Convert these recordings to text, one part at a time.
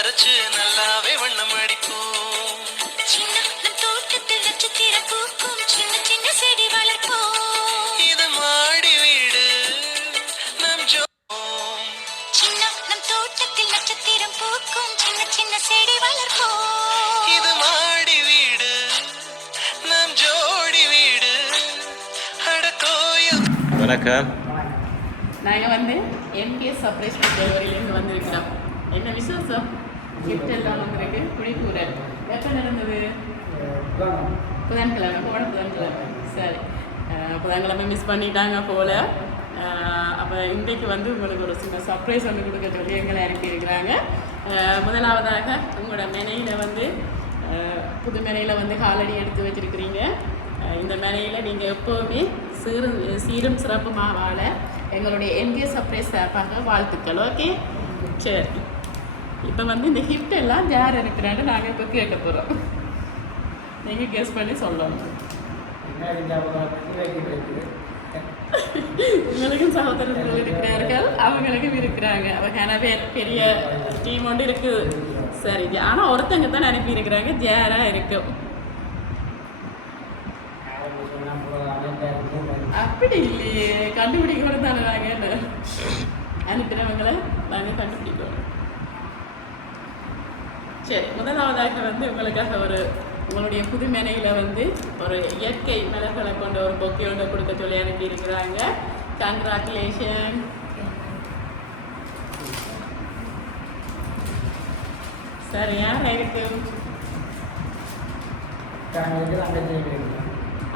அரைச்சு நல்லாவே வண்ணம் அடிப்போம். சின்ன நம் தோட்டத்தில் நட்சத்திரம் பூக்கும் சின்ன சின்ன செடி வளர்ப்போம். இது மாடி வீடு நம் சின்ன நம் தோட்டத்தில் நட்சத்திரம் பூக்கும் சின்ன சின்ன செடி வளர்ப்போம். இது மாடி வீடு நம் ஜோடி வீடு அடக்கோயில். வணக்கம். நாங்கள் வந்து எம்பிஎஸ் சர்ப்ரைஸ் டெலிவரியிலேருந்து வந்திருக்கிறோம். என்ன விசேஷம்? கிஃப்ட் எல்லாம் வந்திருக்கு. குடிக்கூறல் எப்போ நடந்தது? புதன்கிழமை. போன புதன்கிழமை. சரி, புதன்கிழமை மிஸ் பண்ணிட்டாங்க போல். அப்போ இன்றைக்கு வந்து உங்களுக்கு ஒரு சின்ன சர்ப்ரைஸ் ஒன்று கொடுக்க சொல்லி எங்களை அனுப்பியிருக்கிறாங்க. முதலாவதாக உங்களோட மெனையில் வந்து புது மெனையில் வந்து காலடி எடுத்து வச்சுருக்கிறீங்க. இந்த மெனையில் நீங்கள் எப்போவுமே சீரும் சிறப்புமாக வாழ எங்களுடைய எம்பிஎஸ் சர்ப்ரைஸ் சார்பாக வாழ்த்துக்கள். ஓகே, சரி. இப்போ வந்து இந்த ஹிஃப்ட் எல்லாம் யார் இருக்கிறான்னு நாங்கள் இப்போ கேட்க போகிறோம். நீங்கள் கெஸ் பண்ணி சொல்லணும். உங்களுக்கும் சகோதரர்கள் இருக்கிறார்கள், அவங்களுக்கும் இருக்கிறாங்க. அவங்க பெரிய டீம் ஒன்று இருக்குது. சரி, ஆனால் ஒருத்தங்க தான் அனுப்பியிருக்கிறாங்க. ஜேராக இருக்கும். அப்படி இல்லையே, கண்டுபிடிக்கணும் தானே. நாங்கள் என்ன அனுப்பினவங்களை நாங்கள் கண்டுபிடிக்கணும். சரி, முதலாவதாக வந்து உங்களுக்காக உங்களுடைய புது மெனையில் வந்து ஒரு இயற்கை மலர்களை கொண்ட ஒரு பொக்கே ஒன்று கொடுக்க சொல்லி அனுப்பியிருக்கிறாங்க. கங்க்ராச்சுலேஷன். சரி, யார் இருக்கு?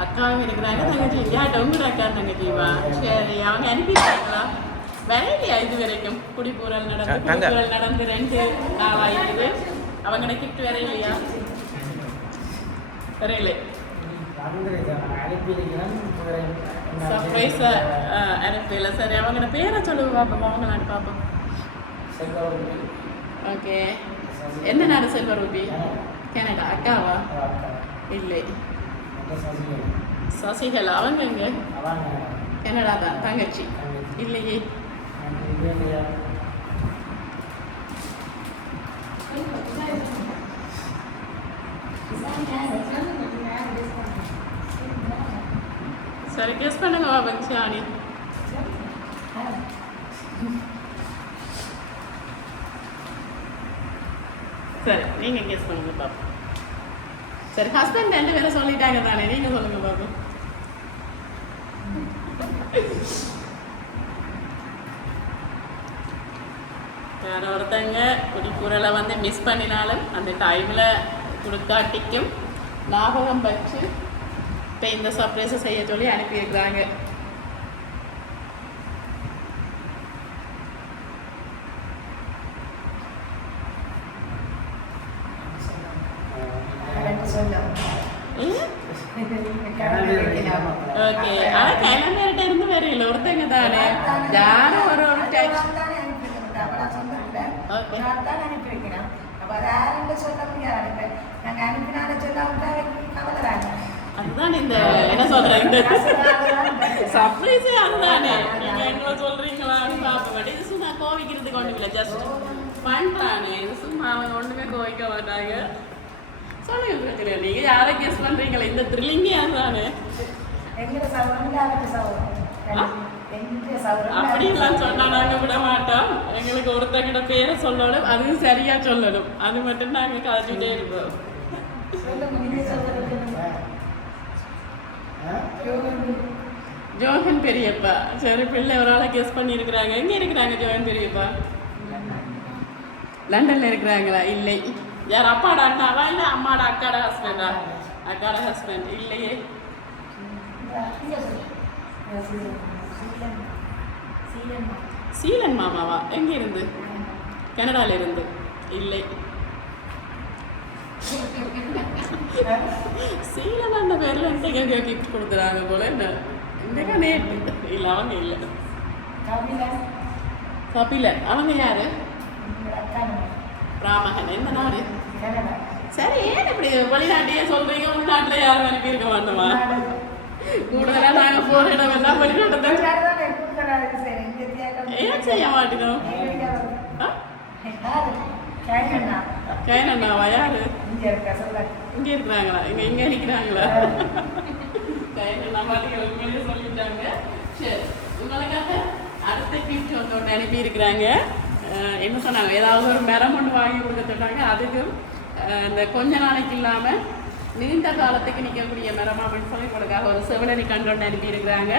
அக்காவும் இருக்கிறாங்க, தங்கச்சி. யார்கிட்ட? உங்களோட அக்கா தங்கச்சிவா? சரி, அவங்க அனுப்பிட்டாங்களா? வேலையா இது வரைக்கும்? குடிப்பூரல் நடந்து 2 நாளாயிருக்குது. அவங்க கிஃப்ட் வேற இல்லையா? வரையில சர்ப்ரைஸா அனுப்பல. சரி, அவங்களோட பேரை சொல்லுங்க பார்ப்போம். அவங்க நான் பார்ப்போம். ஓகே, என்ன நாடு? செல்வரூபி, கனடா. அக்காவா? இல்லை, சசிகலா. அவங்க எங்க? கனடா தான். தங்கச்சி இல்லையே. சரி, கெஸ் பண்ணுங்க வங்ஷாணி. சரி, நீங்க கெஸ் பண்ணுங்க பாப்போம். சரி, ஹஸ்பண்ட் 2 பேரும் சொல்லிட்டாங்க தானே, நீங்க சொல்லுங்க பாப்போம். வேற ஒருத்தங்க குடிக்குறலை வந்து மிஸ் பண்ணினாலும் அந்த டைமில் கொடுக்காட்டிக்கும் ஞாபகம் வச்சு இப்போ இந்த சர்ப்ரைஸை செய்ய சொல்லி அனுப்பியிருக்கிறாங்க. ஓகே, ஆனால் கிளம்பிட்ட இருந்து வரையில ஒருத்தங்க தானே. யாரும் ஒரு அதுதான் இந்த என்ன சொல்றேன், இந்த சர்ப்ரைஸே அதுதானே. நீங்க என்ன சொல்றீங்களான்னு பார்ப்பேன். இது சும்மா கோவிக்கிறதுக்கு ஒன்றும் இல்லை, ஜஸ்ட் பண்றானே. சும்மா அவங்க ஒன்றுமே கோவிக்க மாட்டாங்க. சொல்லுங்க, பிரச்சனை. நீங்க யாரை கெஸ் பண்றீங்களா? இந்த த்ரில்லிங்கே அதுதானே. அப்படிலாம் சொன்னா நாங்க விட மாட்டோம். எங்களுக்கு ஒருத்தங்கிட்ட பேரை சொல்லணும், அதுவும் சரியா சொல்லணும். அது மட்டும் நாங்க கதைச்சுட்டே இருப்போம். ஜோகன் பெரியப்பா. சரி, பிள்ளை ஒரு ஆளை கெஸ் பண்ணி இருக்கிறாங்க. எங்க இருக்கிறாங்க ஜோகன் பெரியப்பா? லண்டன்ல இருக்கிறாங்களா? இல்லை. யார்? அப்பாட அண்ணாவா இல்லை அம்மாட அக்காட ஹஸ்பண்டா? அக்காட ஹஸ்பண்ட் இல்லையே. சீலன் மாமாவா? எங்க இருந்து? கனடால இருந்து? இல்லை. சீலன் அந்த பேர்ல எங்க கிஃப்ட் கொடுத்துறாங்க போல. என்ன இந்த நேட்டு இல்லை, அவங்க இல்லை. கபிலன் அவங்க யாரு? ராமகன். எந்த நாடு? சரி, ஏன் இப்படி வெளிநாட்டையே சொல்றீங்க? உள்நாட்டுல யாரும் அனுப்பியிருக்க மாட்டோமா? கூடுதலா நாங்க போற இடம் எல்லாம் வெளிநாட்டு ஏன் செய்ய மாட்டோம்? கைனண்ணாவா யாரு இங்கே இருக்கிறாங்களா இங்கே நிற்கிறாங்களா கைனண்ணா பாட்டிகள் உங்களே சொல்லிட்டாங்க. சரி, உங்களுக்காக அடுத்த கிஃப்ட் ஒன்று அனுப்பி இருக்கிறாங்க. என்ன சொன்னாங்க, ஏதாவது ஒரு மரம் ஒன்று வாங்கி கொடுக்க சொன்னாங்க. அதுக்கும் இந்த கொஞ்ச நாளைக்கு இல்லாமல் நீண்ட காலத்துக்கு நிற்கக்கூடிய மரம் அப்படின்னு சொல்லி கொடுக்காக ஒரு செவிலனி கண்டு ஒன்று அனுப்பி இருக்கிறாங்க.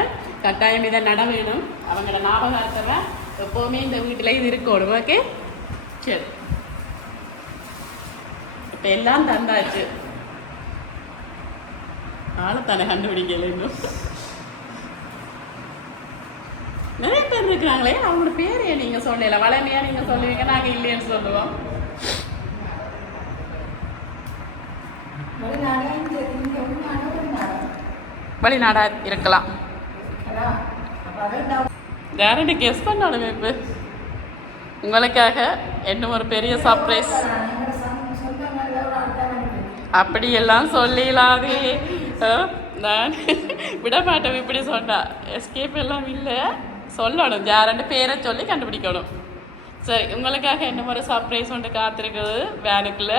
கட்டாயம் இதை நட வேணும். அவங்களோட ஞாபகார்த்தமாக எப்போவுமே இந்த வீட்டில் இது இருக்கணும். ஓகே, சரி. இப்போ எல்லாம் தந்தாச்சு. ஆளத்தானே கண்டுபிடிக்கல இன்னும். நிறைய பேர் இருக்கிறாங்களே, அவங்களோட பேரையே நீங்கள் சொல்லல. வளமையா நீங்கள் சொல்லுவீங்க, நாங்கள் இல்லைன்னு சொல்லுவோம். வெளிநாடா இருக்கலாம். யார்கிட்ட கெஸ் பண்ணாலுமே இப்போ உங்களுக்காக இன்னும் ஒரு பெரிய சர்ப்ரைஸ். அப்படியெல்லாம் சொல்லிடலாதே, நான் விட மாட்டேன். இப்படி சொன்னா எஸ்கேப் எல்லாம் இல்லை, சொல்லணும். யாரெண்டு பேரை சொல்லி கண்டுபிடிக்கணும். சரி, உங்களுக்காக இன்னும் ஒரு சர்ப்ரைஸ் ஒன்று காத்திருக்குது வேனுக்குள்ள.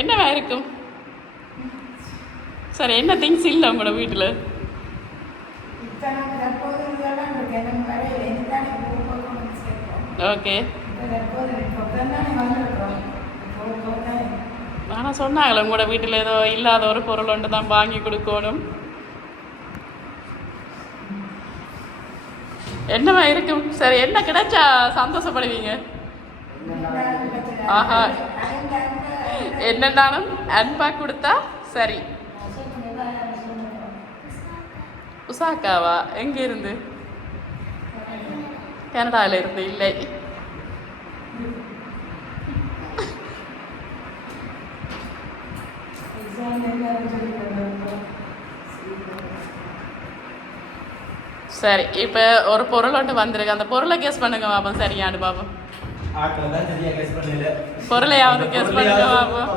என்னவா இருக்கும்? சரி, என்ன திங்ஸ் இல்லை உங்களோட வீட்டில்? ஓகே, ஆனால் சொன்னாங்களே உங்களோட வீட்டில் ஏதோ இல்லாத ஒரு பொருள் ஒன்று தான் வாங்கி கொடுக்கணும். என்னவா இருக்கும்? சரி, என்ன கிடைச்சா சந்தோஷப்படுவீங்க? ஆஹா, என்னன்னாலும் அன்பா கொடுத்தா சரி. உசாக்காவா? எங்க இருந்து? கனடால இருந்து. இல்லை, சரி. இப்போ ஒரு பொருள் ஒன்று வந்திருக்கு. அந்த பொருளை கெஸ் பண்ணுங்க பாப்போம். சரியானு பாப்போம். பொருளையாவது கெஸ் பண்ணுங்க பாப்போம்.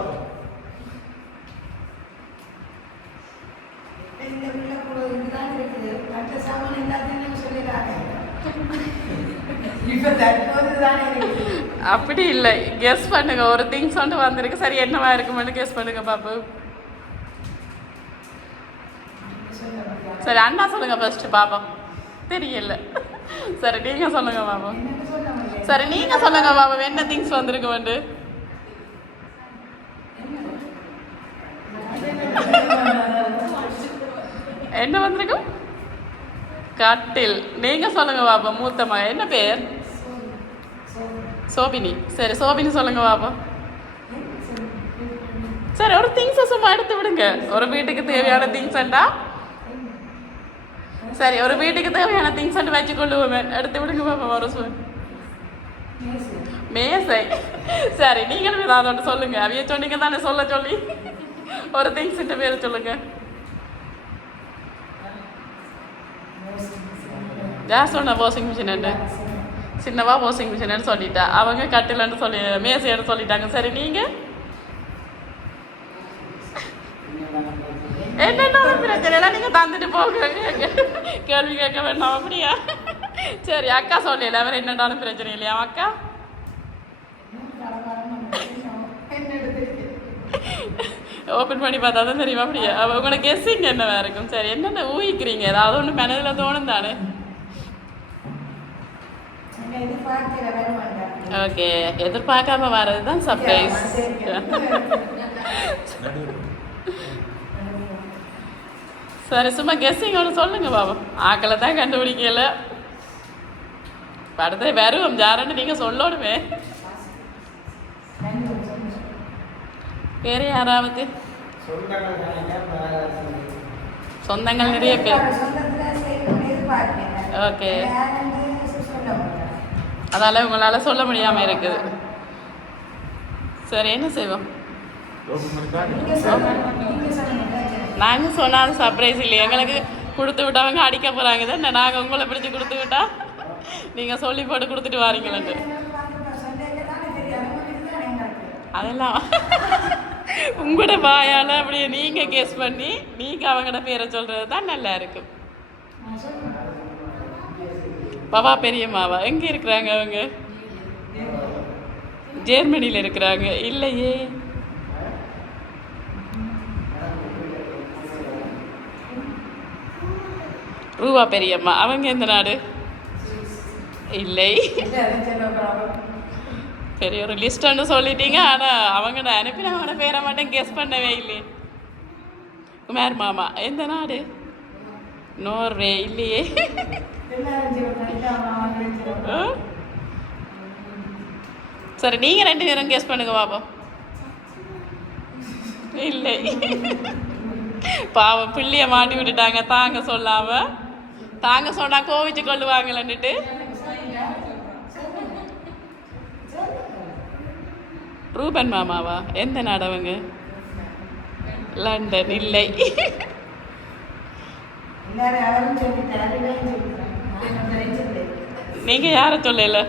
அப்படி இல்லை, கெஸ் பண்ணுங்க. ஒரு திங்ஸ் ஒன்று வந்திருக்கு. சரி, என்னவா இருக்குமென்னு கெஸ் பண்ணுங்க பாப்போம். சரி, அண்ணா சொல்லுங்க ஃபர்ஸ்ட் பாப்போம். தெரியல. சரி, நீங்க சொல்லுங்க பாப்போம். சரி, நீங்க சொல்லுங்க பாப்போம். என்ன திங்ஸ் வந்திருக்கு வந்து? என்ன வந்திருக்கும்? கட்டில். நீங்க சொல்லுங்க பாப்போம். மூத்த மகன் என்ன பேர்? சோபினி. சரி, சோபினி சொல்லுங்க பாப்போம். சரி, ஒரு திங்ஸை சும்மா எடுத்து விடுங்க. ஒரு வீட்டுக்கு தேவையான திங்ஸ்ண்டா. சரி, ஒரு வீட்டுக்கு தேவையான திங்ஸ் வச்சு கொள்ளுவோமே, எடுத்து விடுங்க பாப்பா. ஒரு மேசை. சரி, நீங்களும் ஏதாவது ஒன்று சொல்லுங்க. அவைய சொன்னீங்க தானே சொல்ல சொல்லி. ஒரு திங்ஸ் பேர் சொல்லுங்க. யார் சொன்ன வாஷிங் மிஷின்? சின்னவா வாஷிங் மிஷின் சொல்லிட்டா. அவங்க கட்டிலன்னு சொல்லி மேசைன்னு சொல்லிட்டாங்க. சரி, நீங்க என்னென்ன பிரச்சனை எல்லாம் நீங்க தந்துட்டு போக கேள்வி கேட்க வேண்டாம். அப்படியா? சரி, அக்கா சொல்லல. அவர் என்னென்னாலும் பிரச்சனை இல்லையா அக்கா? ஓப்பன் பண்ணி பார்த்தா தான் தெரியுமா? அப்படியா? உங்களுக்கு கெஸ்ஸிங் என்னவா இருக்கும்? சரி, என்னென்ன ஊகிக்கிறீங்க? ஏதாவது ஒன்று மனதில் தோணும் தானே? ஓகே, எதிர்பார்க்காம வர்றது தான் சர்ப்ரைஸ். சரி, சும்மா கெஸ்ஸிங் ஒன்று சொல்லுங்க பாபா. ஆக்களை தான் கண்டுபிடிக்கல. அடுத்த வருவோம். யாருன்னு நீங்கள் சொல்லணுமே. வேறு யாராவது சொந்தங்கள் நிறைய பேர். ஓகே, அதால் உங்களால் சொல்ல முடியாமல் இருக்குது. சரி, என்ன செய்வோம்? நாங்கள் சொன்னாலும் சர்ப்ரைஸ் இல்லை. எங்களுக்கு கொடுத்து விட்டவங்க அடிக்க போகிறாங்க தான். நாங்கள் உங்களை பிடிச்சி கொடுத்து விட்டா நீங்கள் சொல்லி போட்டு கொடுத்துட்டு வாரீங்களேன்ட்டு. அதெல்லாம் உங்களோட வாயால் அப்படியே நீங்கள் கெஸ் பண்ணி நீங்கள் அவங்களோட பேரை சொல்கிறது தான் நல்லா இருக்கும். பாபா பெரியம்மாவா? எங்கே இருக்கிறாங்க அவங்க? ஜெர்மனியில் இருக்கிறாங்க. இல்லையே. ரூபா பெரியம்மா அவங்க எந்த நாடு? இல்லை. பெரிய ஒரு லிஸ்ட்னு சொல்லிட்டீங்க. ஆனால் அவங்க நான் அனுப்பினவங்கள பேரை மட்டும் கெஸ் பண்ணவே இல்லை. குமார் மாமா எந்த நாடு? நோர்வே. இல்லையே. சரி நீங்கள் 2 பேரும் கெஸ் பண்ணுங்க பாப்பா. இல்லை. பாவம் பிள்ளைய மாட்டி விட்டுட்டாங்க. தாங்க சொல்லாம. தாங்க சொன்னா கோவிச்சு கொள்ளுவாங்களன்னுட்டு. ரூபன் மாமாவா? எந்த நாடவங்க? லண்டன். இல்லை. நீங்க யார சொல்லல?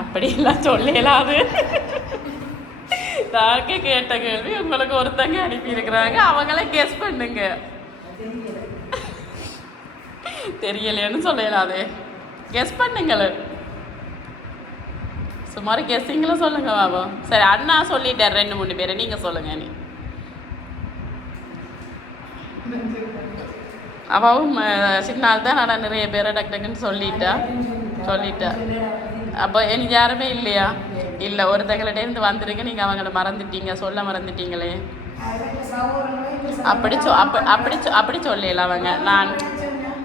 அப்படியெல்லாம் சொல்லலாது. நாங்க கேட்ட கேள்வி உங்களுக்கு ஒருத்தங்க அனுப்பி இருக்கிறாங்க. அவங்களே கெஸ் பண்ணுங்க. தெரியலன்னு சொல்லலாது. கெஸ் பண்ணுங்கள. சுமார் கெஸ்ஸிங்கில் சொல்லுங்க பாபா. சரி அண்ணா சொல்லிட்டார் 2-3 பேரை. நீங்க சொல்லுங்க. நீ அப்பாவும் சின்னால் தான் நான் நிறைய பேரை டக்குன்னு சொல்லிட்டா. அப்போ எனக்கு யாருமே இல்லையா? இல்லை. ஒருத்தங்கள்ட்ட இருந்து வந்திருக்கு. நீங்கள் அவங்கள மறந்துட்டீங்க. சொல்ல மறந்துட்டீங்களே. அப்படி சொல்லல அவங்க.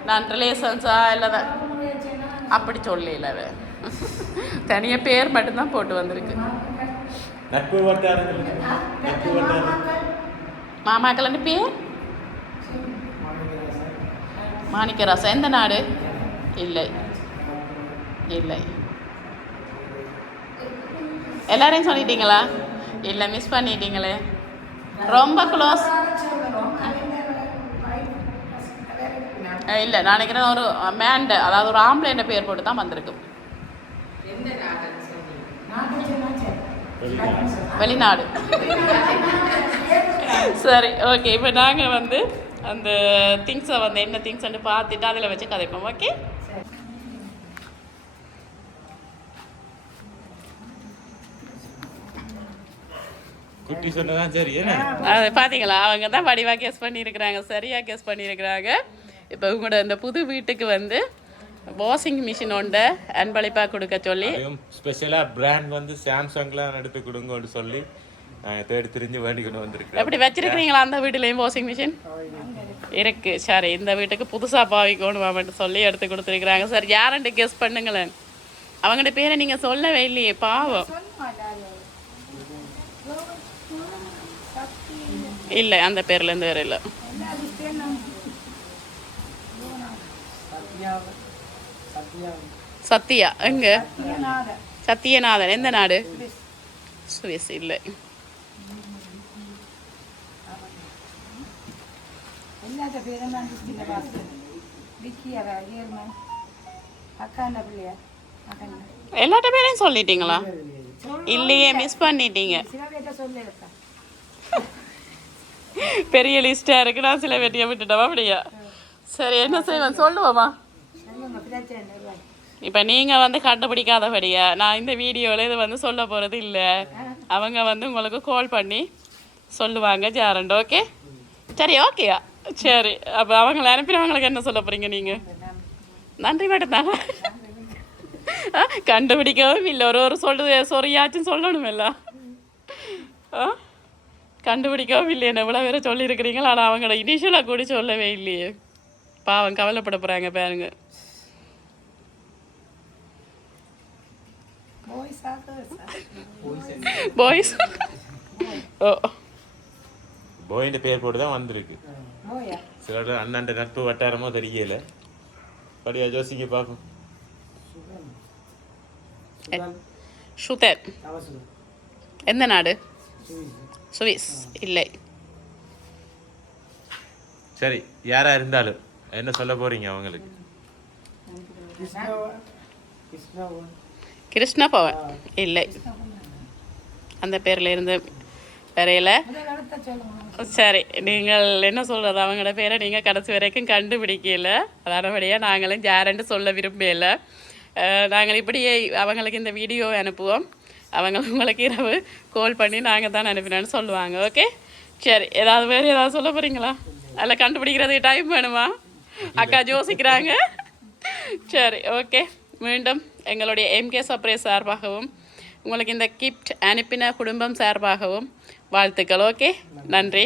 நான் ரிலேஷன்ஸா இல்லை அப்படி சொல்லல. அவ தனியாக பேர் மட்டும்தான் போட்டு வந்திருக்கு. மாமாக்கள் பேர் மாணிக்கராசா. எந்த நாடு? இல்லை. இல்லை. எல்லாரையும் சொல்லிட்டீங்களா? இல்லை, மிஸ் பண்ணிட்டீங்களே. ரொம்ப க்ளோஸ். இல்லை, நான் நினைக்கிறேன் ஒரு மேண்ட, அதாவது ஒரு ஆம்பளைண்ட பேர் போட்டு தான் வந்திருக்கு. வெளிநாடு. சரி, ஓகே. இப்போ நாங்கள் வந்து அந்த திங்ஸை வந்து என்ன திங்ஸ்ன்னு பார்த்துட்டு அதில் வச்சு கதைப்போம். ஓகே. குட்டி சொன்னதான் சரி. அது பார்த்தீங்களா? அவங்க தான் வடிவாக கெஸ் பண்ணியிருக்கிறாங்க. சரியாக கெஸ் பண்ணியிருக்கிறாங்க. இப்போ உங்களோட இந்த புது வீட்டுக்கு வந்து வாஷிங் மிஷின் ஒன்று அன்பளிப்பாக கொடுக்க சொல்லி ஸ்பெஷலாக பிராண்ட் வந்து சாம்சங்லாம் எடுத்து கொடுங்கன்னு சொல்லி தேடி தெரிஞ்சு வேண்டிக்கொண்டு வந்திருக்கு. எப்படி வச்சிருக்கிறீங்களா அந்த வீட்டுலேயும் வாஷிங் மிஷின்? இருக்கு. சரி, இந்த வீட்டுக்கு புதுசாக பாவிக்கணுமாமன்ட்டு சொல்லி எடுத்து கொடுத்துருக்குறாங்க. சரி, யாருன்ட்டு கெஸ் பண்ணுங்களேன். அவங்கள்ட்ட பேரை நீங்கள் சொல்லவே இல்லையே. பாவம். இல்லை, அந்த பேர்லேருந்து வேறு இல்லை. சத்யா. எங்க? சத்யநாதன். எந்த நாடு? சுவிஸ். இல்லை. எல்லாட்ட பேரையும் சொல்லிட்டீங்களா? இல்லையே, மிஸ் பண்ணிட்டீங்க. பெரிய லிஸ்டா இருக்கு. நான் சில வெட்டியை விட்டுட்டவா? அப்படியா? சரி, என்ன செய்வேன் சொல்லுவோமா? இப்போ நீங்கள் வந்து கண்டுபிடிக்காதபடியா நான் இந்த வீடியோவில் இது வந்து சொல்ல போகிறது இல்லை. அவங்க வந்து உங்களுக்கு கால் பண்ணி சொல்லுவாங்க ஜாரண்டு. ஓகே. சரி, ஓகேயா? சரி, அப்போ அவங்களை அனுப்பினவங்களுக்கு என்ன சொல்ல போகிறீங்க நீங்கள்? நன்றி மட்டும்தாங்க. கண்டுபிடிக்கவும் இல்லை. ஒரு சொறியாச்சும் சொல்லணுமில்ல. கண்டுபிடிக்கவும் இல்லை. என்ன இவ்வளோ வேறு சொல்லியிருக்கிறீங்களா? ஆனால் அவங்களோட இனிஷியலாக கூட சொல்லவே இல்லையே. பாவம், கவலைப்பட போகிறாங்க பாருங்க. பாய்ஸ். ஓ, பாயின் பேர் போட்டு தான் வந்திருக்கு. சிலோட அண்ணன் நட்பு வட்டாரமோ தெரியல. படியா ஜோசிங்க பார்ப்போம். சுதர். எந்த நாடு? சுவிஸ். இல்லை. சரி, யாரா இருந்தாலும் என்ன சொல்ல போறீங்க அவங்களுக்கு? கிருஷ்ண பவன். இல்லை, அந்த பேரில் இருந்து வரையில சரி நீங்கள் என்ன சொல்கிறது அவங்களோட பேரை நீங்கள் கடைசி வரைக்கும் கண்டுபிடிக்கல அதனபடியாக நாங்களும் யாருன்னு சொல்ல விரும்பல நாங்கள் இப்படியே அவங்களுக்கு இந்த வீடியோ அனுப்புவோம் அவங்க உங்களுக்கு இரவு கால் பண்ணி நாங்கள் தான் அனுப்பினோன்னு சொல்லுவாங்க ஓகே சரி ஏதாவது வேறு ஏதாவது சொல்ல போகிறீங்களா அதில் கண்டுபிடிக்கிறதுக்கு டைம் வேணுமா அக்கா யோசிக்கிறாங்க சரி ஓகே மீண்டும் எங்களுடைய எம்கே சர்ப்ரைஸ் சார்பாகவும் உங்களுக்கு இந்த கிஃப்ட் அனுப்பின குடும்பம் சார்பாகவும் வாழ்த்துக்கள் ஓகே நன்றி